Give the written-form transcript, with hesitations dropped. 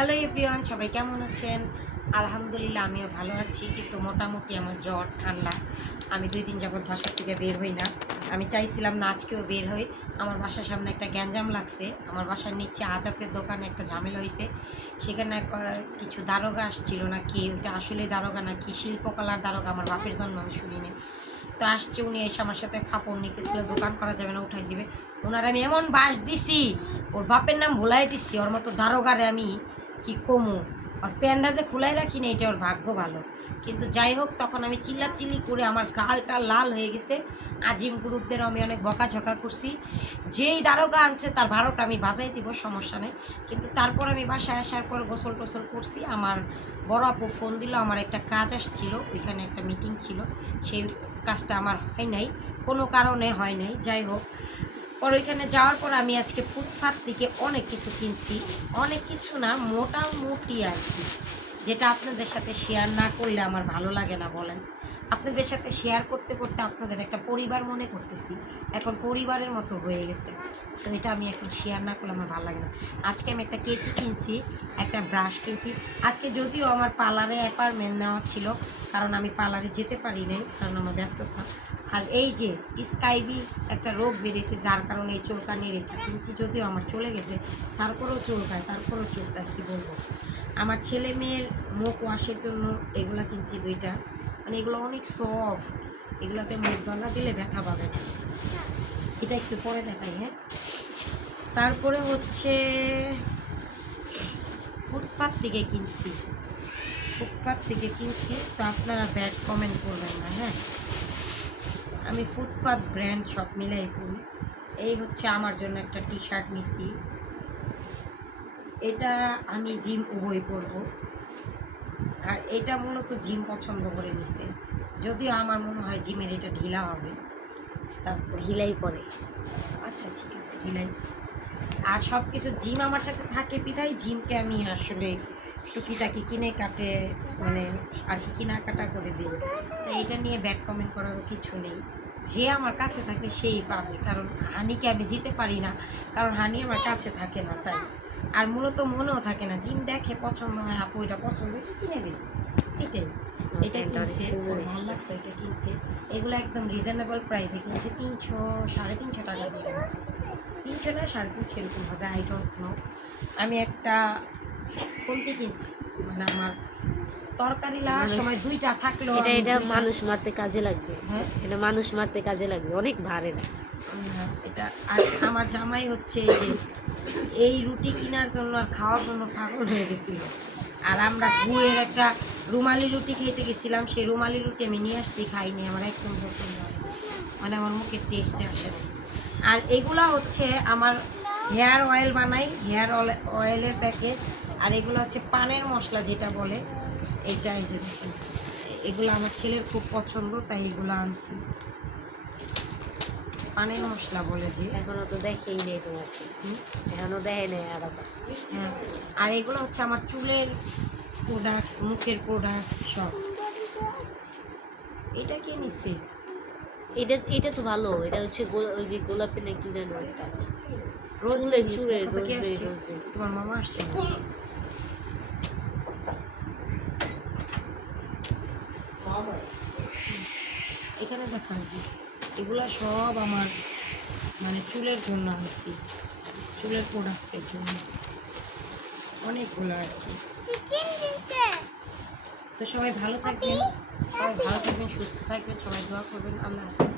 Hello everyone, সবাই কেমন আছেন? আলহামদুলিল্লাহ আমিও ভালো আছি, কিন্তু মোটামুটি আমার জ্বর ঠান্ডা। আমি 2 দিন যাবৎ বাসার থেকে বের হই না। আমি চাইছিলাম না আজকেও বের হই। আমার বাসার সামনে একটা গ্যাঞ্জাম লাগছে। আমার বাসার নিচে আজাতের দোকানে একটা ঝামেলা হয়েছে। সেখানে কিছু দারোগা আসছিল না কি, ওইটা আসলে দারোগা না কি শিল্পকলার দারোগা, আমার বাপের জন্ম আমি শুনিনি। তো আসছে উনি এসে আমার সাথে ফাপড় নিতেছিল, দোকান করা যাবে না, উঠাই দিবে। ওনার আমি এমন বাস দিছি, ওর বাপের নাম ভুলাই দিচ্ছি। ওর মতো দারোগারে আমি কি কমু, আর প্যান্ডা যে খুলাই রাখি না, এটা ওর ভাগ্য ভালো। কিন্তু যাই হোক, তখন আমি চিল্লাচিল্লি করে আমার গালটা লাল হয়ে গেছে। আজিম গ্রুপদের আমি অনেক বকাঝকা করছি। যেই দারোগা আনছে তার 12টা আমি বাজাই দিব, সমস্যা নেই। কিন্তু তারপর আমি বাসায় আসার পর গোসল টোসল করছি। আমার বড় আপু ফোন দিল, আমার একটা কাজ আসছিল, ওইখানে একটা মিটিং ছিল, সেই কাজটা আমার হয় নাই, কোনো কারণে হয় নাই। যাই হোক, পর ওইখানে যাওয়ার পর আমি আজকে ফুটপাত থেকে অনেক কিছু কিনছি। অনেক কিছু না, মোটামুটি আর কি, যেটা আপনাদের সাথে শেয়ার না করলে আমার ভালো লাগে না, বলেন। আপনাদের সাথে শেয়ার করতে করতে আপনাদের একটা পরিবার মনে করতেছি, এখন পরিবারের মতো হয়ে গেছে। তো এটা আমি এখন শেয়ার না করলে আমার ভালো লাগে না। আজকে আমি একটা কেচি কিনছি, একটা ব্রাশ কিনছি। আজকে যদিও আমার পার্লারে অ্যাপয়েন্টমেন্ট নেওয়া ছিল, কারণ আমি পার্লারে যেতে পারি নাই, কারণ আমার ব্যস্ততা। আর এই যে স্কাইবি একটা রোগ বেরিয়েছে, যার কারণে এই চুলকানির এটা কিনছি। যদিও আমার চলে গেছে, তারপরেও চুলকায়, কী বলবো। আমার ছেলে মেয়ের মুখ ওয়াশের জন্য এগুলো কিনছি 2টা। মানে এগুলো অনেক সফট, এগুলোতে মুখ বাঁধা দিলে ব্যথা পাবে না। এটা একটু পরে দেখাই, হ্যাঁ। তারপরে হচ্ছে ফুটপাত থেকে কিনছি, তো আপনারা ব্যাড কমেন্ট করবেন না, হ্যাঁ। আমি ফুটপাত ব্র্যান্ড সব মিলাই পড়ি। এই হচ্ছে আমার জন্য একটা টি শার্ট নিছি, এটা আমি জিম উভয় পরব। আর এটা মূলত জিম পছন্দ করে নিছে, যদিও আমার মনে হয় জিমের এটা ঢিলা হবে, তারপর ঢিলাই পরে। আচ্ছা ঠিক আছে, ঢিলাই। আর সব কিছু জিম আমার সাথে থাকে বিধায় জিমকে আমি আসলে টুকিটাকি কিনে কাটে, মানে আর কি কেনাকাটা করে দিই। তো এটা নিয়ে ব্যাড কমেন্ট করারও কিছু নেই। যে আমার কাছে থাকে সেই পাবে, কারণ হানিকে আমি দিতে পারি না, কারণ হানি আমার কাছে থাকে না, তাই। আর মূলত মনেও থাকে না, জিম দেখে পছন্দ হয়, আপু এটা পছন্দ, এটা কিনে দিই, এটাই। এটা কিনছে, ভালো লাগছে, এটা কিনছে। এগুলো একদম রিজনেবল প্রাইসে কিনছে, 300 350 টাকা দিয়ে। 300 না 350 এরকম হবে, আই ডোন্ট নো। আমি একটা কোনটি কিনছি, মানে আমার তরকারি লাগার সময় 2টা থাকলেও এটা মানুষ মারতে কাজে লাগবে। হ্যাঁ, এটা মানুষ মারতে কাজে লাগবে, অনেক ভারে না এটা। আর আমার জামাই হচ্ছে এই রুটি কেনার জন্য আর খাওয়ার জন্য পাগল হয়ে গেছিল। আর আমরা গুড়ের একটা রুমালি রুটি খেতে গেছিলাম, সেই রুমালি রুটি আমি নিয়ে আসছি, খাইনি, আমার একদম পছন্দ হয়, মানে আমার মুখের টেস্টে আসে না। আর এগুলা হচ্ছে আমার হেয়ার অয়েল বানাই, হেয়ার অয়েলের প্যাকেজ। আর এগুলো হচ্ছে পানের মশলা যেটা বলে, এইটা। এই যে দেখুন, এগুলো আমার ছেলের খুব পছন্দ, তাই এগুলো আনছি। পানের মশলা বলে যে, এখনো তো দেখেই নেই তোমাকে, এখনো দেখে নেই আর। হ্যাঁ। আর এগুলো হচ্ছে আমার চুলের প্রোডাক্টস, মুখের প্রোডাক্টস সব। এটা কে নিচ্ছে? এটা তো ভালো, এটা হচ্ছে ওই যে গোলাপি না কি জানো, এটা রোজমেরি। চুলের রোজমেরি, রোজমেরি। তোমার মামা আসছে? এখানে দেখা যায় এগুলো সব আমার মানে চুলের জন্য আনছি, চুলের প্রোডাক্টসের জন্য অনেকগুলো আর কি। তো সবাই ভালো থাকবেন, সুস্থ থাকবেন, সবাই দোয়া করবেন। আল্লাহ হাফেজ।